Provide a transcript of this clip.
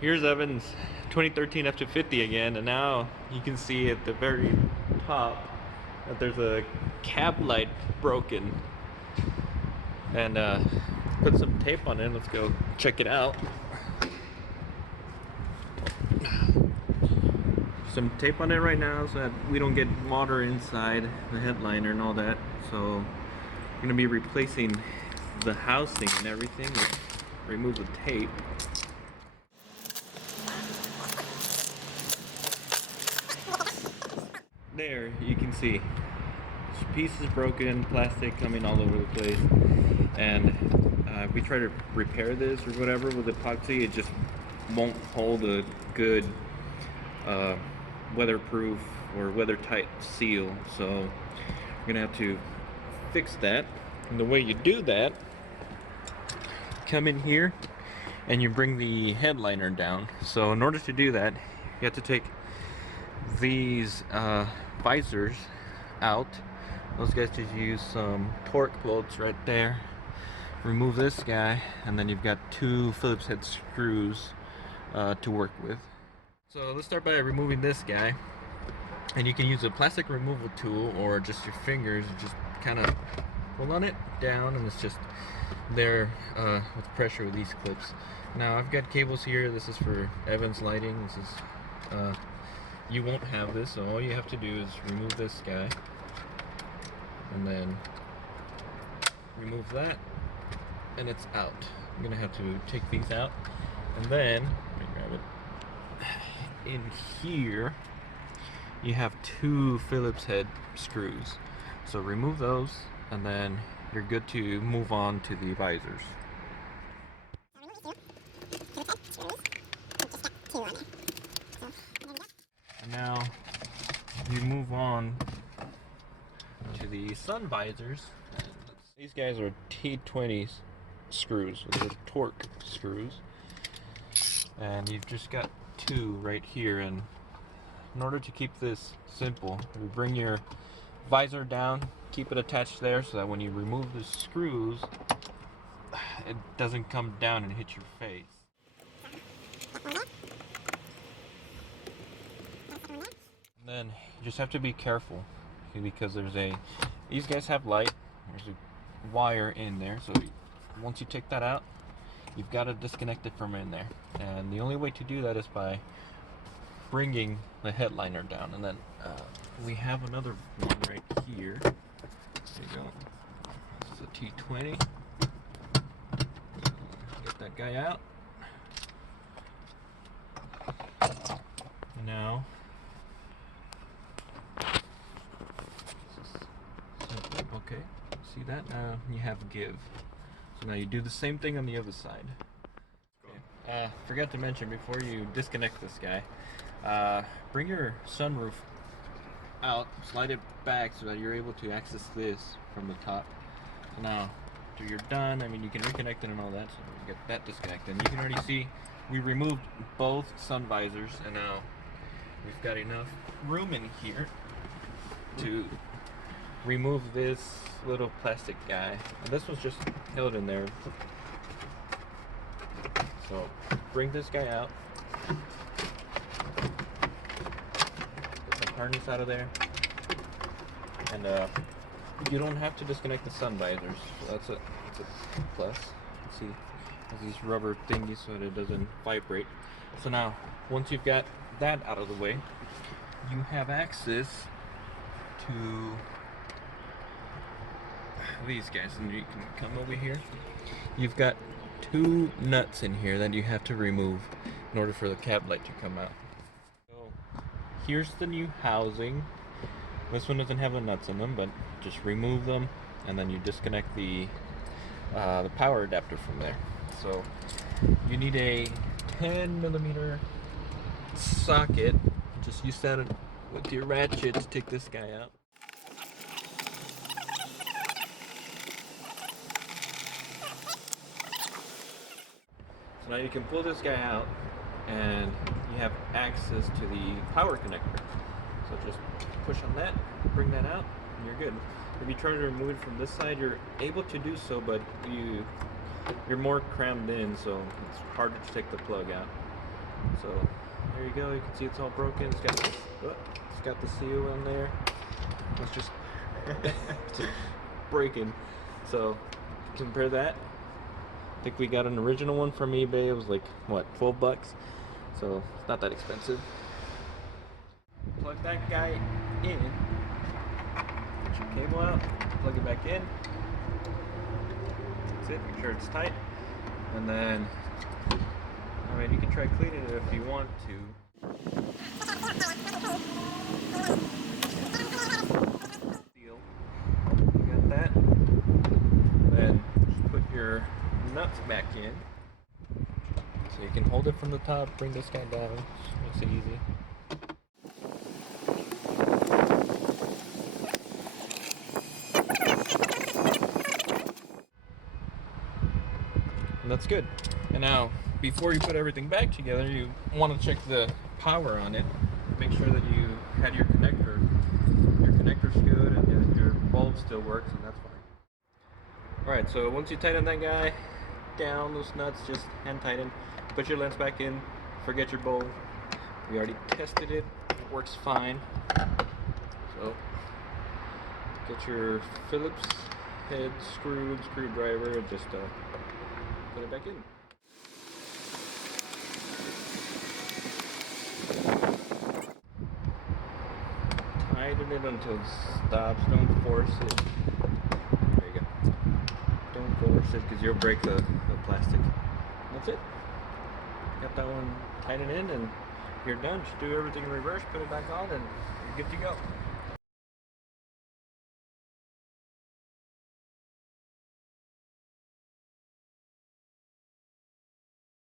Here's Evan's 2013 F250 again, and now you can see at the very top that there's a cab light broken. And put some tape on it. Let's go check it out. Some tape on it right now so that we don't get water inside the headliner and all that. So I'm gonna be replacing the housing and everything. Let's remove the tape. There, you can see pieces broken, plastic coming all over the place, and if we try to repair this or whatever with epoxy, it just won't hold a good weatherproof or weather-tight seal. So we're gonna have to fix that. And the way you do that, come in here and you bring the headliner down. So in order to do that, you have to take these visors out. Those guys just use some torque bolts right there. Remove this guy, and then you've got two Phillips head screws to work with. So let's start by removing this guy, and you can use a plastic removal tool or just your fingers. Just kind of pull on it down, and it's just there with pressure with these clips. Now I've got cables here. This is for Evan's lighting. This is you won't have this, so all you have to do is remove this guy, and then remove that, and it's out. I'm gonna have to take these out, and then let me grab it. In here you have two Phillips head screws, so remove those, and then you're good to move on to the visors. And now you move on to the sun visors. These guys are T20 screws, they're torque screws, and you've just got two right here. And in order to keep this simple, you bring your visor down, keep it attached there so that when you remove the screws, it doesn't come down and hit your face. And then you just have to be careful because these guys have light. There's a wire in there, so once you take that out, you've got to disconnect it from in there. And the only way to do that is by bringing the headliner down. And then we have another one right here. There you go. This is a T20. Get that guy out. Now okay, see that? Now you have give. So now you do the same thing on the other side. Okay. Forgot to mention before you disconnect this guy, bring your sunroof out, slide it back so that you're able to access this from the top. So now, after you're done, I mean, you can reconnect it and all that, so you get that disconnected. And you can already see we removed both sun visors, and now we've got enough room in here to remove this little plastic guy. And this was just held in there. So bring this guy out. Get the harness out of there. And you don't have to disconnect the sun visors. So that's a plus. Let's see. It has these rubber thingies so that it doesn't vibrate. So now, once you've got that out of the way, you have access to these guys, and you can come over here. You've got two nuts in here that you have to remove in order for the cab light to come out. So here's the new housing. This one doesn't have the nuts in them, but just remove them, and then you disconnect the power adapter from there. So you need a 10mm socket. Just use that with your ratchet to take this guy out. So now you can pull this guy out, and you have access to the power connector. So just push on that, bring that out, and you're good. If you try to remove it from this side, you're able to do so, but you're more crammed in, so it's harder to take the plug out. So there you go. You can see it's all broken. It's got the seal in there. It's just breaking. So compare that. I think we got an original one from eBay. It was like what, 12 bucks. So it's not that expensive. Plug that guy in. Get your cable out. Plug it back in. That's it. Make sure it's tight. And then, I mean, you can try cleaning it if you want to. Seal. You got that. Then just put your nuts back in. So you can hold it from the top, bring this guy down. Makes it easy. And that's good. And now, before you put everything back together, you want to check the power on it. Make sure that you had your connector. Your connector's good and your bulb still works, and that's fine. Alright, so once you tighten that guy down, those nuts, just hand tighten. Put your lens back in. Forget your bulb. We already tested it. It works fine. So, get your Phillips head screwdriver, and just put it back in. Tighten it until it stops. Don't force it. There you go. Don't force it because you'll break the plastic. That's it. Got that one tightened in and you're done. Just do everything in reverse, put it back on, and you're good to go.